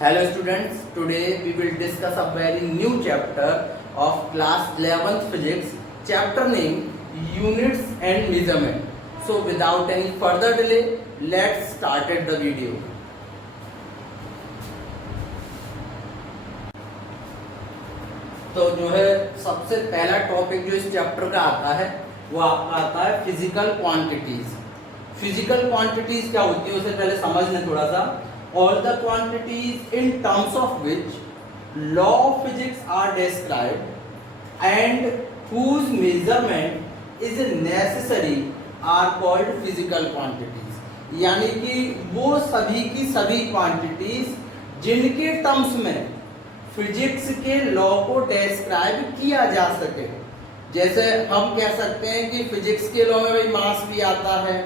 Hello students, today we will discuss a very new chapter of class 11th physics, chapter name Units and Measurement. So without any further delay, let's start the video. तो जो है सबसे पहला topic जो इस chapter का आता है वो आपका आता है फिजिकल क्वांटिटीज। फिजिकल क्वांटिटीज क्या होती है उसे पहले समझ लें थोड़ा सा। All the quantities in terms of which law of physics are described and whose measurement is necessary are called physical quantities। यानी कि वो सभी की सभी क्वांटिटीज जिनके टर्म्स में फिजिक्स के लॉ को डिस्क्राइब किया जा सके। जैसे हम कह सकते हैं कि फिजिक्स के लॉ में भाई मास भी आता है,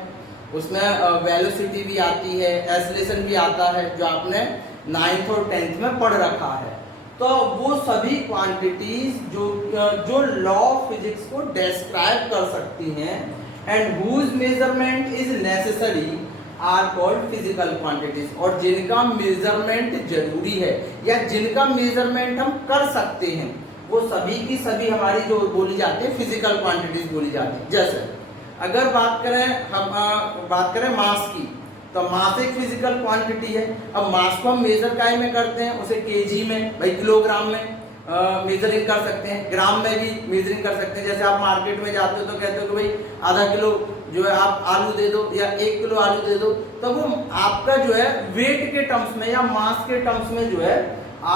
उसमें वेलोसिटी भी आती है, एक्सेलरेशन भी आता है, जो आपने 9th और 10th में पढ़ रखा है। तो वो सभी क्वांटिटीज जो लॉ ऑफ फिजिक्स को डिस्क्राइब कर सकती हैं and whose measurement is necessary are called physical quantities. और जिनका मेजरमेंट जरूरी है या जिनका मेजरमेंट हम कर सकते हैं वो सभी की सभी हमारी जो बोली जाती है फिजिकल क्वांटिटीज बोली जाती है। जैसे अगर बात करें मास की, तो मास एक फिजिकल क्वांटिटी है। अब मास को हम मेजर काय में करते हैं, उसे केजी में, भाई किलोग्राम में मेजरिंग कर सकते हैं, ग्राम में भी मेजरिंग कर सकते हैं। जैसे आप मार्केट में जाते हो तो कहते हो कि भाई आधा किलो जो है आप आलू दे दो या 1 किलो आलू दे दो, तो वो आपका जो है वेट के टर्म्स में या मास के टर्म्स में जो है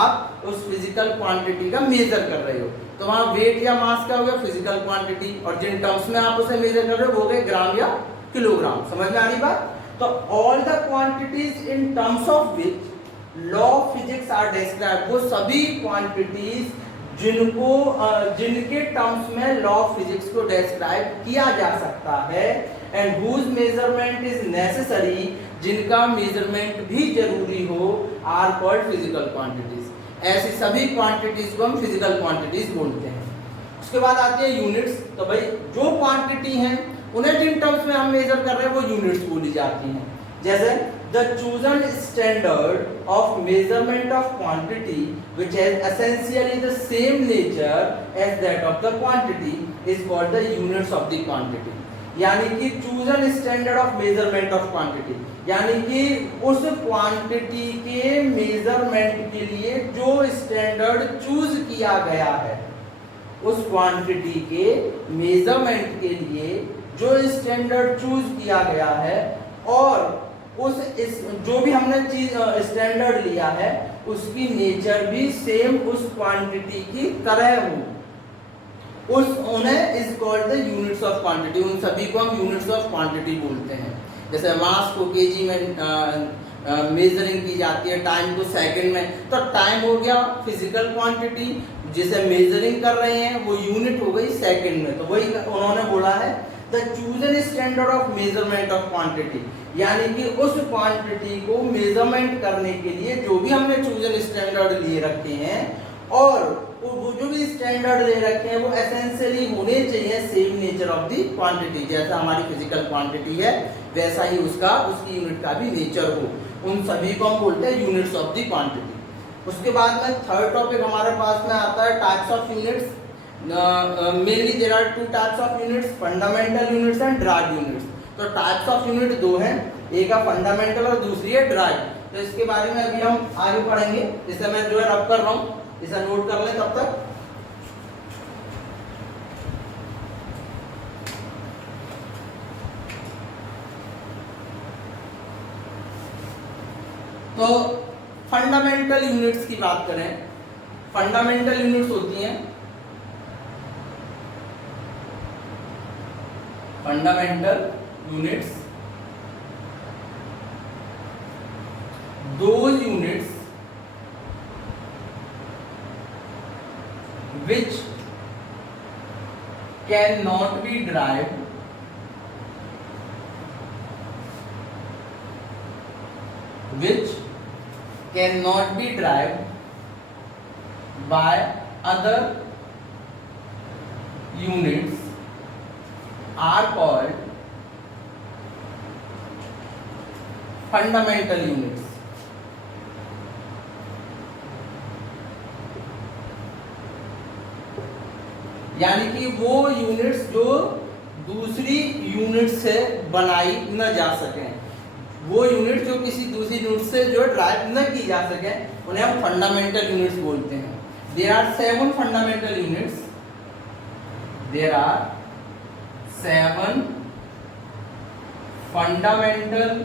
आप उस फिजिकल क्वांटिटी का मेजर कर रहे हो। तो वहां वेट या मास क्या हो गया, फिजिकल क्वांटिटी, और जिन टर्म्स में आप उसे मेजर कर रहे हो वो हो गए ग्राम या किलोग्राम। समझ में आ रही बात। तो all the quantities in terms of which law of physics are describe, वो सभी क्वांटिटीज जिनके टर्म्स में लॉ ऑफ फिजिक्स को डिस्क्राइब किया जा सकता है and whose measurement is necessary, जिनका मेजरमेंट भी जरूरी हो, आर कॉल्ड फिजिकल क्वांटिटीज। ऐसी सभी क्वांटिटीज को हम फिजिकल क्वांटिटीज बोलते हैं। उसके बाद आती है यूनिट्स। तो भाई जो क्वांटिटी हैं उन्हें जिन टर्म्स में हम मेजर कर रहे हैं वो यूनिट्स बोली जाती हैं। जैसे the chosen standard of measurement of quantity which has essentially the same nature as that of the quantity is called the units of the quantity. यानी कि chosen standard of measurement of quantity, यानी कि उस quantity के measurement के लिए जो standard choose किया गया है, उस क्वांटिटी के मेजरमेंट के लिए जो स्टैंडर्ड चूज किया गया है और जो भी हमने चीज स्टैंडर्ड लिया है उसकी नेचर भी सेम उस क्वांटिटी की तरह हो, उन्हें is called the units of quantity. उन सभी को हम यूनिट्स ऑफ क्वांटिटी बोलते हैं। जैसे मास को केजी में मेजरिंग की जाती है, टाइम को सेकंड में, तो टाइम हो गया फिजिकल क्वांटिटी, जिसे मेजरिंग कर रहे हैं वो यूनिट हो गई सेकंड में। तो वही उन्होंने बोला है the chosen standard of measurement of quantity, यानी कि उस क्वांटिटी को मेजरमेंट करने के लिए जो भी हमने चूजन स्टैंडर्ड लिए रखे हैं और वो जो भी स्टैंडर्ड ले रखे हैं वो एसेंशियली होने चाहिए same nature of the quantity. जैसा हमारी फिजिकल क्वांटिटी है वैसा ही उसकी यूनिट का भी नेचर हो। उन सभी को हम बोलते हैं यूनिट्स ऑफ द क्वांटिटी। उसके बाद में थर्ड टॉपिक हमारे पास में आता है types of units. Mainly there are 2 types of units, fundamental units and derived units. तो टाइप्स ऑफ यूनिट 2 हैं, एक है फंडामेंटल और दूसरी है ड्राइव। तो इसके बारे में अभी हम आगे पढ़ेंगे। इसे मैं जो है रब कर रहा हूँ, इसे नोट कर लें तब तक। तो फंडामेंटल यूनिट्स की बात करें, फंडामेंटल यूनिट्स होती हैं fundamental units those units which cannot be derived by other units are called fundamental units. यानी कि वो यूनिट्स जो दूसरी यूनिट से बनाई न जा सकें, वो यूनिट जो किसी दूसरी यूनिट से जो ड्राइव न की जा सके, उन्हें हम फंडामेंटल यूनिट्स बोलते हैं। There are 7 fundamental units, there are 7 fundamental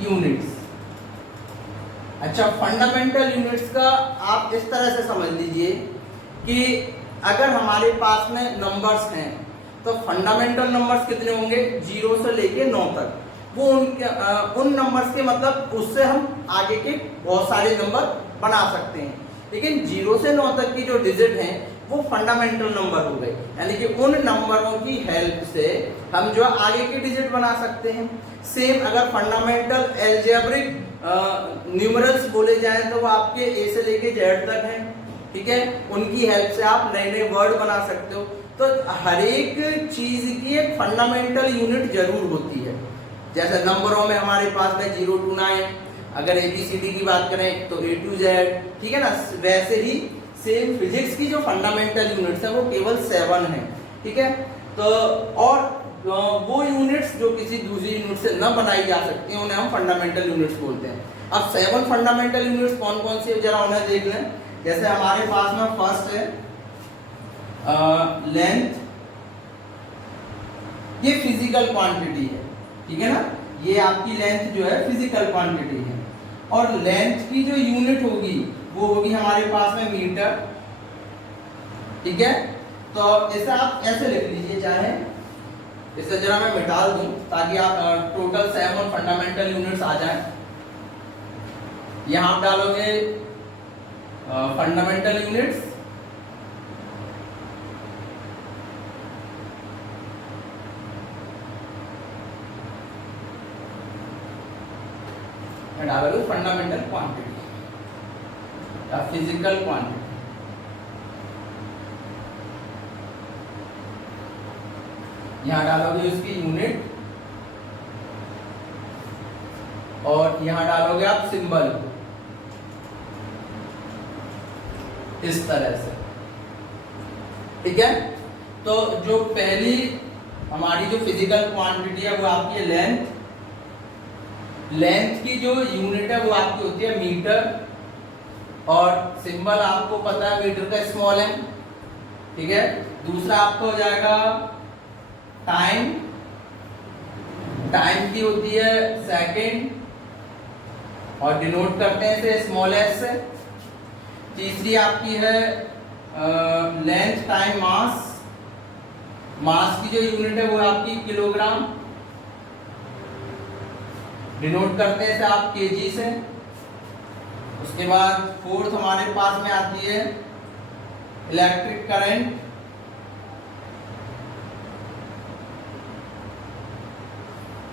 units. अच्छा, फंडामेंटल यूनिट्स का आप इस तरह से समझ लीजिए कि अगर हमारे पास में नंबर्स हैं तो फंडामेंटल नंबर्स कितने होंगे, 0 से लेके 9 तक। वो उन नंबर्स के मतलब उससे हम आगे के बहुत सारे नंबर बना सकते हैं, लेकिन 0 से 9 तक की जो डिजिट हैं वो फंडामेंटल नंबर हो गए, यानी कि उन नंबरों की हेल्प से हम जो आगे की डिजिट बना सकते हैं। सेम अगर फंडामेंटल एल्जेब्रिक न्यूमरल्स बोले जाएं तो वो आपके ए से लेके जेड तक हैं, ठीक है, उनकी हेल्प से आप नए नए वर्ड बना सकते हो। तो हर एक चीज की एक फंडामेंटल यूनिट जरूर होती है। जैसे नंबरों में हमारे पास में 0 to 9, अगर ABCD की बात करें तो A to Z, ठीक है ना, वैसे ही सेम फिजिक्स की जो फंडामेंटल यूनिट्स है वो केवल 7 है, ठीक है। तो और वो यूनिट्स जो किसी दूसरी यूनिट से न बनाई जा सकती हैं उन्हें हम फंडामेंटल यूनिट्स बोलते हैं। अब 7 फंडामेंटल यूनिट्स कौन कौन सी है जरा उन्हें देख लें। जैसे हमारे पास में फर्स्ट है लेंथ, ये फिजिकल क्वांटिटी है, ठीक है ना, ये आपकी लेंथ जो है फिजिकल क्वांटिटी है। और लेंथ की जो यूनिट होगी वो होगी हमारे पास में मीटर, ठीक है। तो इसे आप ऐसे लिख लीजिए, चाहे इसे जरा मैं मिटा दूं ताकि आप टोटल 7 फंडामेंटल यूनिट्स आ जाएं। यहां आप डालोगे फंडामेंटल यूनिट्स, डालोगे फंडामेंटल क्वांटिटी या फिजिकल क्वांटिटी। यहां डालोगे उसकी यूनिट और यहां डालोगे आप सिंबल इस तरह से, ठीक है। तो जो पहली हमारी जो फिजिकल क्वांटिटी है वो आपकी है लेंथ। लेंथ की जो यूनिट है वो आपकी होती है मीटर, और सिंबल आपको पता है मीटर का स्मॉल m, ठीक है। दूसरा आपका हो जाएगा टाइम, टाइम की होती है सेकंड और डिनोट करते हैं इसे स्मॉल s से। तीसरी आपकी है लेंथ टाइम मास, मास की जो यूनिट है वो आपकी किलोग्राम, डिनोट करते हैं इसे आप केजी से। उसके बाद फोर्थ हमारे पास में आती है इलेक्ट्रिक करंट,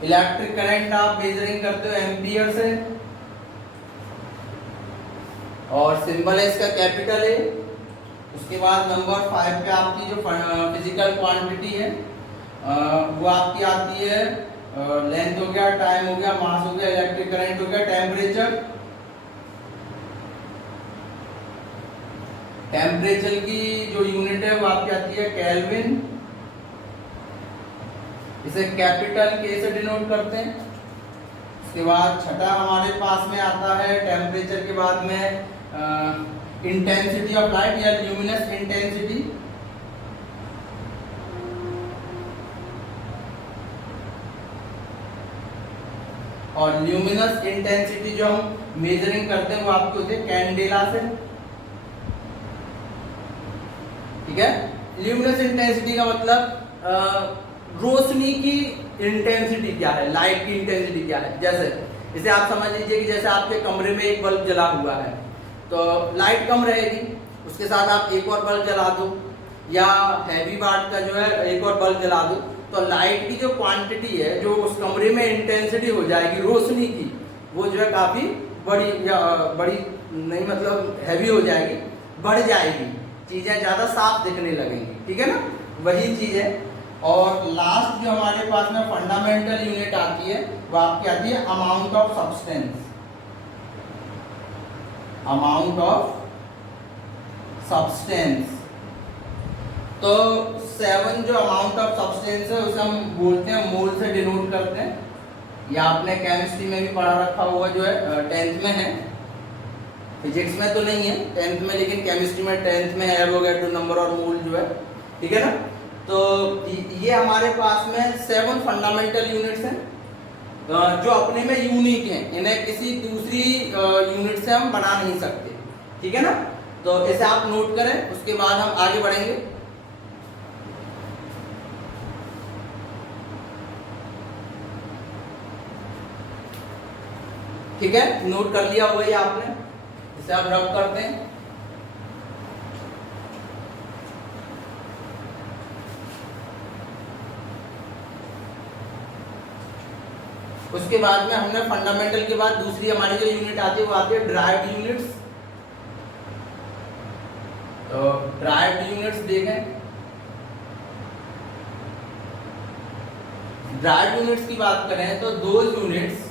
इलेक्ट्रिक करंट आप मेजरिंग करते हो एम्पियर से, और सिंबल है इसका कैपिटल ए। उसके बाद नंबर 5 पे आपकी जो फिजिकल क्वांटिटी है वो आपकी आती है लेंथ हो गया, टाइम हो गया, मास हो गया, इलेक्ट्रिक करंट हो गया, टेम्परेचर। टेम्परेचर की जो यूनिट है वो आपकी आती है केल्विन, इसे कैपिटल के से डिनोट करते हैं। उसके बाद छठा हमारे पास में आता है टेम्परेचर के बाद में इंटेंसिटी ऑफ लाइट या ल्यूमिनस इंटेंसिटी। और ल्यूमिनस इंटेंसिटी जो हम मेजरिंग करते हैं वो आपकी होती है कैंडेला से, ठीक है। ल्यूमिनस इंटेंसिटी का मतलब रोशनी की इंटेंसिटी क्या है, लाइट की इंटेंसिटी क्या है। जैसे इसे आप समझ लीजिए कि जैसे आपके कमरे में एक बल्ब जला हुआ है तो लाइट कम रहेगी, उसके साथ आप एक और बल्ब जला दो या हैवी वाट का जो है एक और बल्ब जला दो, तो लाइट की जो क्वांटिटी है जो उस कमरे में इंटेंसिटी हो जाएगी रोशनी की, वो जो है काफी बड़ी या बड़ी नहीं मतलब हैवी हो जाएगी, बढ़ जाएगी, चीजें ज्यादा साफ दिखने लगेंगी, ठीक है ना, वही चीज है। और लास्ट जो हमारे पास में फंडामेंटल यूनिट आती है वो आपकी आती है amount of substance, amount of substance. तो 7 जो अमाउंट ऑफ सब्सटेंस है उसे हम बोलते हैं मोल से डिनोट करते हैं। या आपने केमिस्ट्री में भी पढ़ा रखा होगा, जो है 10th में है, फिजिक्स में तो नहीं है 10th में, लेकिन केमिस्ट्री में 10th में है एवोगैड्रो नंबर और मोल जो है, ठीक है ना। तो ये हमारे पास में 7 फंडामेंटल यूनिट्स हैं जो अपने में यूनिक हैं, इन्हें किसी दूसरी यूनिट से हम बना नहीं सकते, ठीक है ना। तो इसे आप नोट करें, उसके बाद हम आगे बढ़ेंगे। ठीक है, नोट कर लिया होगा ये आपने, इसे आप रब करते हैं। उसके बाद में हमने फंडामेंटल के बाद दूसरी हमारी जो यूनिट आती है वो आती है ड्राइव्ड यूनिट्स। तो ड्राइव्ड यूनिट्स देखें, ड्राइव्ड यूनिट्स की बात करें तो those units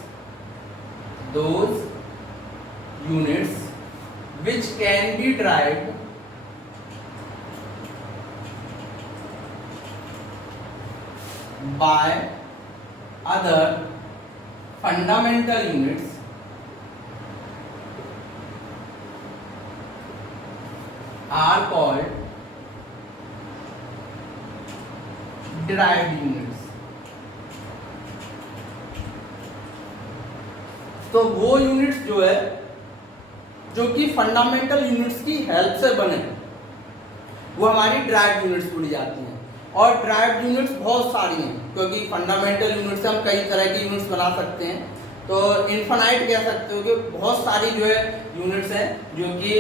which can be derived by other fundamental units are called derived units। तो वो यूनिट्स जो है जो कि फंडामेंटल यूनिट्स की हेल्प से बने, वो हमारी ड्राइव्ड यूनिट्स बोली जाती हैं। और ड्राइव्ड यूनिट्स बहुत सारी हैं, क्योंकि फंडामेंटल यूनिट्स से हम कई तरह की यूनिट्स बना सकते हैं। तो इनफाइनाइट कह सकते हो कि बहुत सारी जो है यूनिट्स हैं जो कि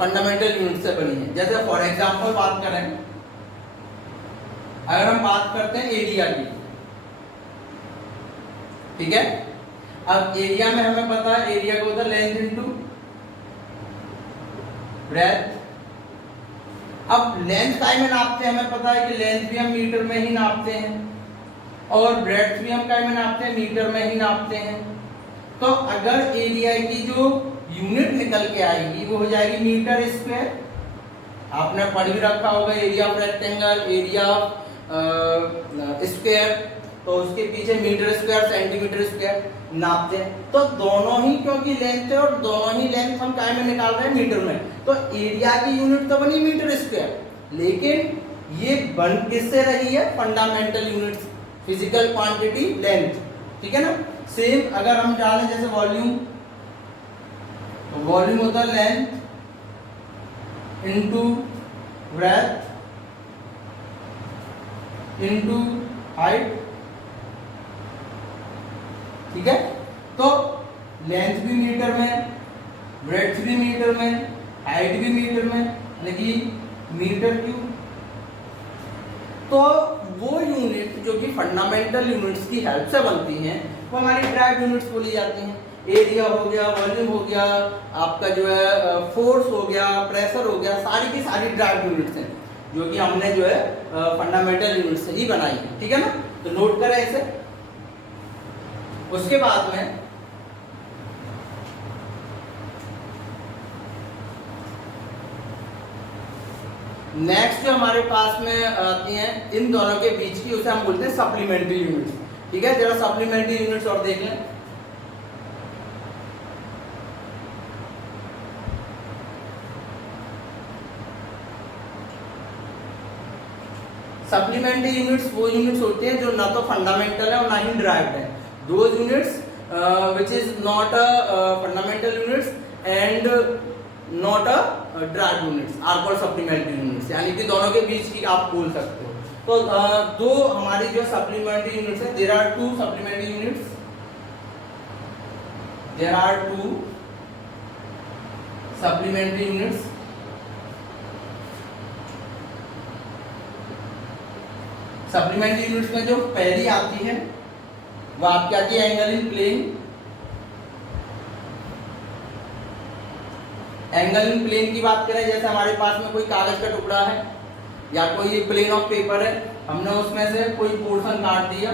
फंडामेंटल यूनिट्स से बनी हैं। जैसे फॉर एग्जांपल बात करें, अगर हम बात करते हैं एरिया की, ठीक है। अब एरिया में हमें पता है एरिया को होता है लेंथ इनटू ब्रेथ। अब लेंथ काय में नापते हैं, हमें पता है कि लेंथ भी हम मीटर में ही नापते हैं और ब्रेथ भी हम काय में नापते हैं, मीटर में ही नापते हैं। तो अगर एरिया की जो यूनिट निकल के आएगी वो हो जाएगी मीटर स्क्वायर। आपने पढ़ भी रखा होगा area of rectangle, area of square, तो उसके पीछे मीटर स्क्वायर, सेंटीमीटर स्क्वायर नापते हैं। तो दोनों ही क्योंकि लेंथ है और दोनों ही लेंथ हम काय में निकाल रहे हैं, मीटर में। तो एरिया की यूनिट तो बनी मीटर स्क्वायर, लेकिन ये बन किससे रही है, fundamental units, physical quantity length, ठीक है ना। सेम अगर हम जाने जैसे वॉल्यूम, वॉल्यूम होता है length into breadth into height, ठीक है। तो लेंथ भी मीटर में, ब्रेड्थ भी मीटर में, हाइट भी मीटर में, यानी कि मीटर क्यूब। तो वो यूनिट जो कि फंडामेंटल यूनिट्स की हेल्प से बनती हैं वो हमारी ड्राइव्ड यूनिट्स बोली जाती हैं। एरिया हो गया, वॉल्यूम हो गया, आपका जो है फोर्स हो गया, प्रेशर हो गया, सारी की सारी ड्राइव्ड यूनिट्स हैं जो कि हमने जो है फंडामेंटल यूनिट्स से ही बनाई है, ठीक है ना। तो नोट करें इसे। उसके बाद में नेक्स्ट जो हमारे पास में आती हैं इन दोनों के बीच की, उसे हम बोलते हैं सप्लीमेंट्री यूनिट्स, ठीक है। जरा सप्लीमेंट्री यूनिट्स और देख लें। सप्लीमेंट्री यूनिट्स वो यूनिट्स होती हैं जो ना तो फंडामेंटल है और ना ही ड्राइव्ड है। Those units which is not a fundamental units and not a derived units are called supplementary units, यानी कि दोनों के बीच की आप बोल सकते हो। तो दो हमारी जो supplementary units है, there are two supplementary units, there are two supplementary units। supplementary units में जो पहली आती है वो आपकी आती है angle in plane. Angle in plane की बात करें, जैसे हमारे पास में कोई कागज का टुकड़ा है या कोई प्लेन ऑफ पेपर है, हमने उसमें से कोई पोर्शन काट दिया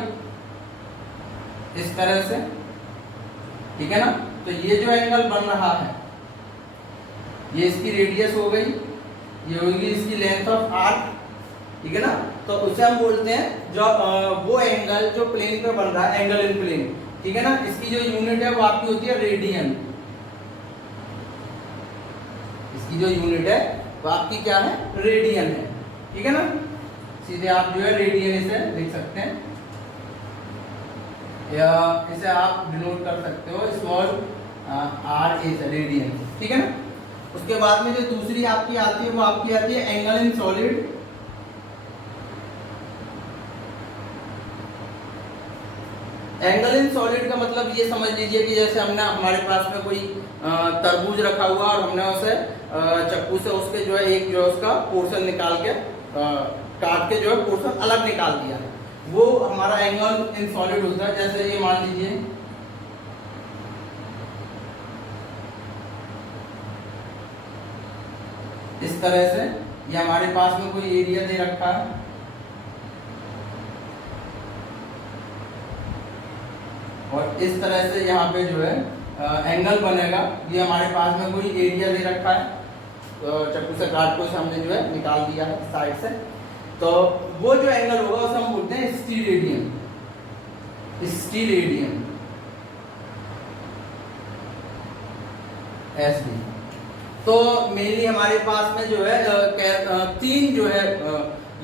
इस तरह से, ठीक है ना। तो ये जो एंगल बन रहा है ये इसकी रेडियस हो गई, ये होगी इसकी लेंथ ऑफ आर्क, ठीक है ना। तो उसे हम बोलते हैं जो वो एंगल जो प्लेन पे बन रहा है, एंगल इन प्लेन, ठीक है ना। इसकी जो यूनिट है वो आपकी होती है रेडियन। इसकी जो यूनिट है वो आपकी क्या है, रेडियन है, ठीक है ना। सीधे आप जो है रेडियन इसे लिख सकते हैं, या इसे आप डिनोट कर सकते हो स्मॉल आर ए से, रेडियन, ठीक है ना। उसके बाद में जो दूसरी आपकी आती है वो आपकी आती है angle in solid. Angle in solid का मतलब ये समझ लीजिए कि जैसे हमने हमारे पास में कोई तरबूज रखा हुआ और हमने उसे चाकू से उसके जो है एक जो है उसका पोर्शन निकाल के काट के जो है पोर्शन अलग निकाल दिया, वो हमारा एंगल इन सॉलिड होता है। जैसे ये मान लीजिए इस तरह से ये हमारे पास में कोई एरिया दे रखा है, और इस तरह से यहाँ पे जो है एंगल बनेगा। ये हमारे पास में कोई एरिया दे रखा है, तो चाकू से काट को हमने जो है निकाल दिया है साइड से, तो वो जो एंगल होगा उसे हम बोलते हैं स्टीरेडियन। स्टीरेडियन एसडी। तो मेनली हमारे पास में जो है तीन जो है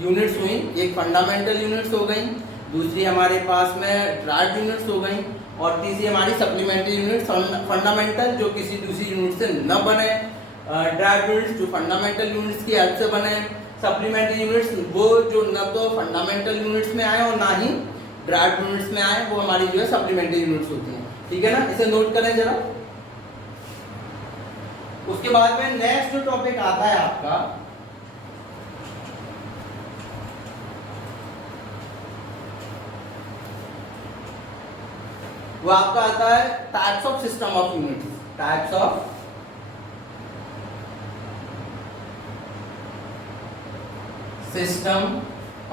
यूनिट्स हुई, एक फंडामेंटल यूनिट्स हो गई, दूसरी हमारे पास में ड्राइव यूनिट्स हो गई, और तीसरी हमारी सप्लीमेंट्री यूनिट्स। फंडामेंटल जो किसी दूसरी यूनिट से न बने, ड्राइव यूनिट्स जो फंडामेंटल यूनिट्स की हेल्प से बने, सप्लीमेंट्री यूनिट्स वो जो न तो फंडामेंटल यूनिट्स में आए और ना ही ड्राइव यूनिट्स में आए, वो हमारी जो है सप्लीमेंट्री यूनिट्स होती हैं, ठीक है ना। इसे नोट करें जरा। उसके बाद में नेक्स्ट जो टॉपिक आता है आपका, वो आपका आता है types of system of units. Types of system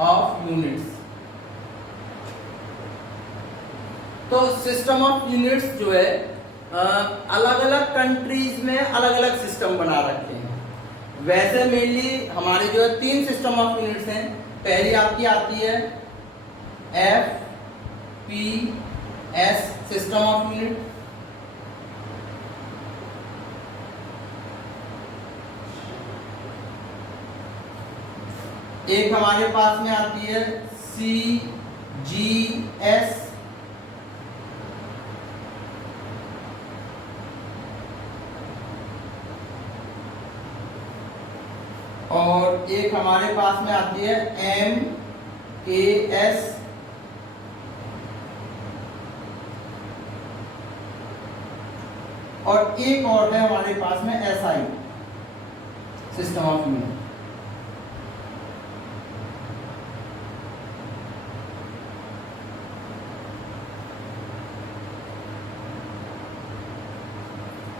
of units. तो सिस्टम ऑफ यूनिट्स जो है अलग अलग कंट्रीज में अलग अलग सिस्टम बना रखे हैं। वैसे मेनली हमारे जो है तीन सिस्टम ऑफ यूनिट्स हैं। पहली आपकी आती है FPS सिस्टम ऑफ यूनिट, एक हमारे पास में आती है CGS, और एक हमारे पास में आती है MKS, और एक और है हमारे पास में SI सिस्टम ऑफ यूनिट।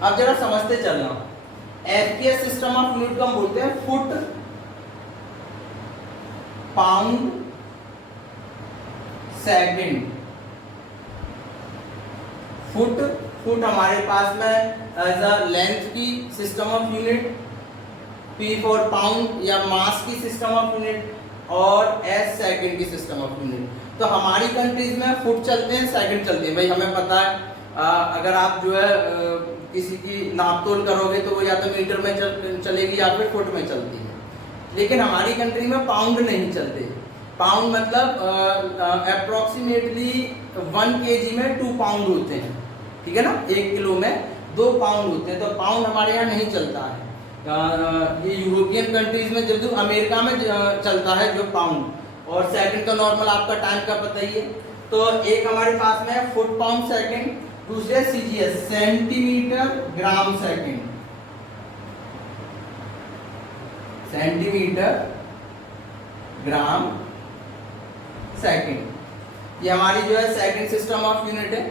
अब जरा समझते चलना। FPS सिस्टम ऑफ यूनिट को हम बोलते हैं फुट, पाउंड, सेकंड। फुट हमारे पास में एज अ लेंथ की system of unit, P for pound या मास की सिस्टम ऑफ यूनिट, और S सेकंड की सिस्टम ऑफ यूनिट। तो हमारी कंट्रीज में फुट चलते हैं, सेकंड चलते हैं। भाई हमें पता है अगर आप जो है किसी की नापतोल करोगे तो वो या तो मीटर में चलेगी या फिर फुट में चलती है, लेकिन हमारी कंट्री में पाउंड नहीं चलते। पाउंड मतलब अप्रोक्सीमेटली 1 kg में 2 पाउंड होते हैं, ठीक है ना। 1 किलो में 2 पाउंड होते हैं, तो पाउंड हमारे यहाँ नहीं चलता है। ये यूरोपियन कंट्रीज में, जब अमेरिका में चलता है जो पाउंड, और सेकंड तो नॉर्मल आपका टाइम का पता ही है। तो एक हमारे पास में है फुट पाउंड सेकंड, दूसरे CGS centimetre gram second, centimetre gram second. ये हमारी जो है सेकंड सिस्टम ऑफ यूनिट है।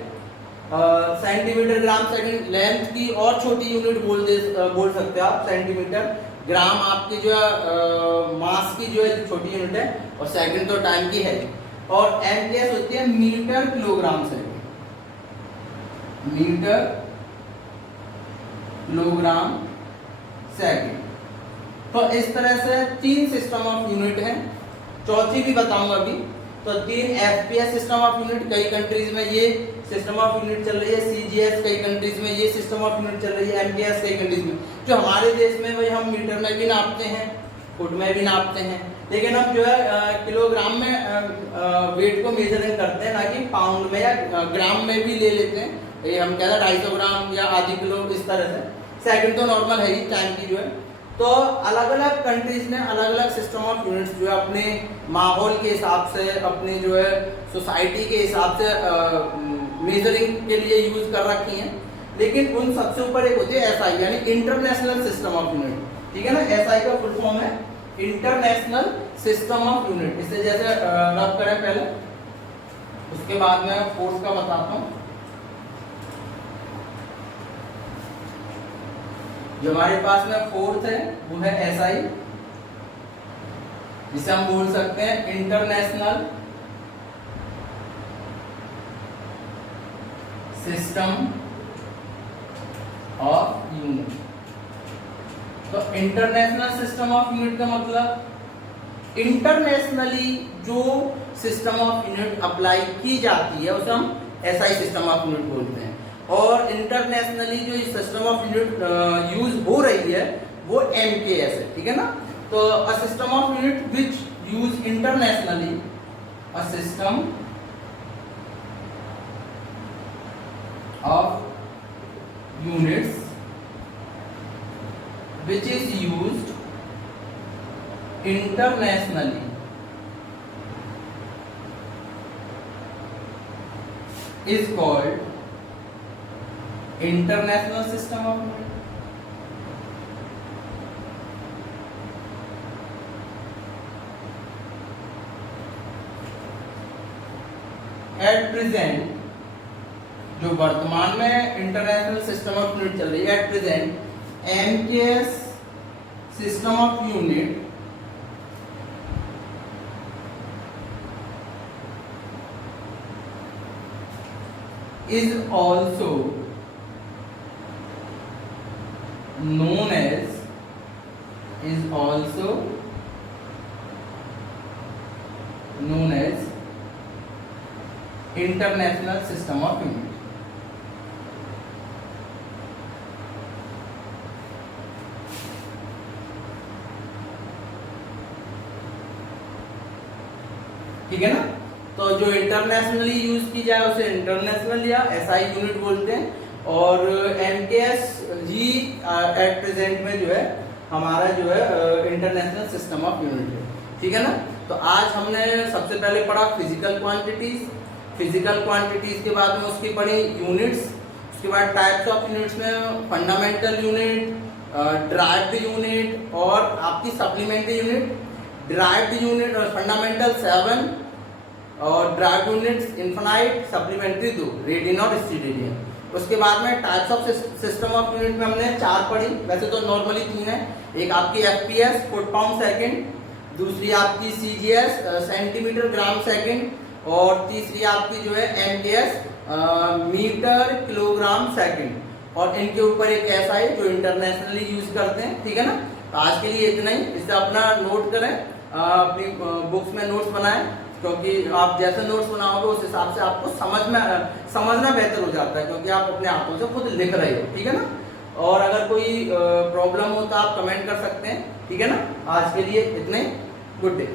सेंटीमीटर ग्राम सेकंड लेंथ की और छोटी यूनिट बोल सकते हो आप, सेंटीमीटर। ग्राम आपकी जो है मास की जो है छोटी यूनिट है, और सेकंड तो टाइम की है। और MKS होती है metre kilogram second, metre kilogram second. तो इस तरह से 3 सिस्टम ऑफ यूनिट है, चौथी भी बताऊंगा अभी। तो 3 एफपीएस सिस्टम ऑफ यूनिट, कई कंट्रीज में ये सिस्टम ऑफ यूनिट चल रही है, सीजीएस कई कंट्रीज में ये सिस्टम ऑफ यूनिट चल रही है, एमकेएस कई कंट्रीज में। जो हमारे देश में भाई हम मीटर में भी नापते हैं, फुट में भी नापते हैं, लेकिन हम जो है किलोग्राम में वेट को मेजरिंग करते हैं, ना कि पाउंड में या ग्राम में भी ले लेते हैं। ये हम कहते हैं 250 ग्राम या आधी किलो, इस तरह से। सेकंड तो नॉर्मल है ही टाइम की जो है। तो अलग अलग कंट्रीज ने अलग अलग सिस्टम ऑफ यूनिट्स जो है अपने माहौल के हिसाब से, अपने जो है सोसाइटी के हिसाब से मेजरिंग के लिए यूज कर रखी हैं। लेकिन उन सबसे ऊपर एक होती है एसआई, यानी इंटरनेशनल सिस्टम ऑफ यूनिट, ठीक है ना। एसआई का फुल फॉर्म है इंटरनेशनल सिस्टम ऑफ यूनिट। इससे जैसे रब करें पहले, उसके बाद मैं फोर्स का बताता हूँ। जो हमारे पास में फोर्थ है वो है एसआई, जिसे हम बोल सकते हैं इंटरनेशनल सिस्टम ऑफ यूनिट। तो इंटरनेशनल सिस्टम ऑफ यूनिट का मतलब इंटरनेशनली जो सिस्टम ऑफ यूनिट अप्लाई की जाती है उसे हम एसआई सिस्टम ऑफ यूनिट बोलते हैं। और इंटरनेशनली जो सिस्टम ऑफ यूनिट यूज हो रही है वो एमकेएस है, ठीक है ना। तो a system of unit which use internationally, a system of units which is used internationally is called international system of unit. At present जो वर्तमान में इंटरनेशनल सिस्टम ऑफ यूनिट चल रही है, at present MKS system of unit is also known as international system of unit. ठीक है ना। तो जो इंटरनेशनली यूज की जाए उसे इंटरनेशनल या एसआई यूनिट बोलते हैं। और एमकेएस जी एट प्रेजेंट में जो है हमारा जो है इंटरनेशनल सिस्टम ऑफ यूनिट है, ठीक है ना। तो आज हमने सबसे पहले पढ़ा फिजिकल क्वांटिटीज, फिजिकल क्वांटिटीज के बाद में उसकी पढ़ी यूनिट्स, उसके बाद टाइप्स ऑफ यूनिट्स में फंडामेंटल यूनिट, ड्राइव्ड यूनिट और आपकी सप्लीमेंट्री यूनिट। ड्राइव्ड यूनिट और फंडामेंटल 7 और derived units infinite, supplementary 2 radian और स्टेरेडियन। उसके बाद में types of system of unit में हमने 4 पढ़ी, वैसे तो नॉर्मली 3 है। एक आपकी एफपीएस फुट पाउंड सेकंड, दूसरी आपकी सीजीएस सेंटीमीटर ग्राम सेकंड, और तीसरी आपकी जो है एमकेएस मीटर किलोग्राम सेकंड। और इनके ऊपर एक एसआई जो इंटरनेशनली यूज करते हैं, ठीक है ना। तो आज के लिए इतना ही। इससे अपना नोट करें, अपनी बुक्स में नोट्स बनाएं, क्योंकि आप जैसे नोट्स बनाओगे उस हिसाब से आपको समझना बेहतर हो जाता है, क्योंकि आप अपने हाथों से खुद लिख रहे हो, ठीक है ना। और अगर कोई प्रॉब्लम हो तो आप कमेंट कर सकते हैं, ठीक है ना। आज के लिए इतने, गुड डे।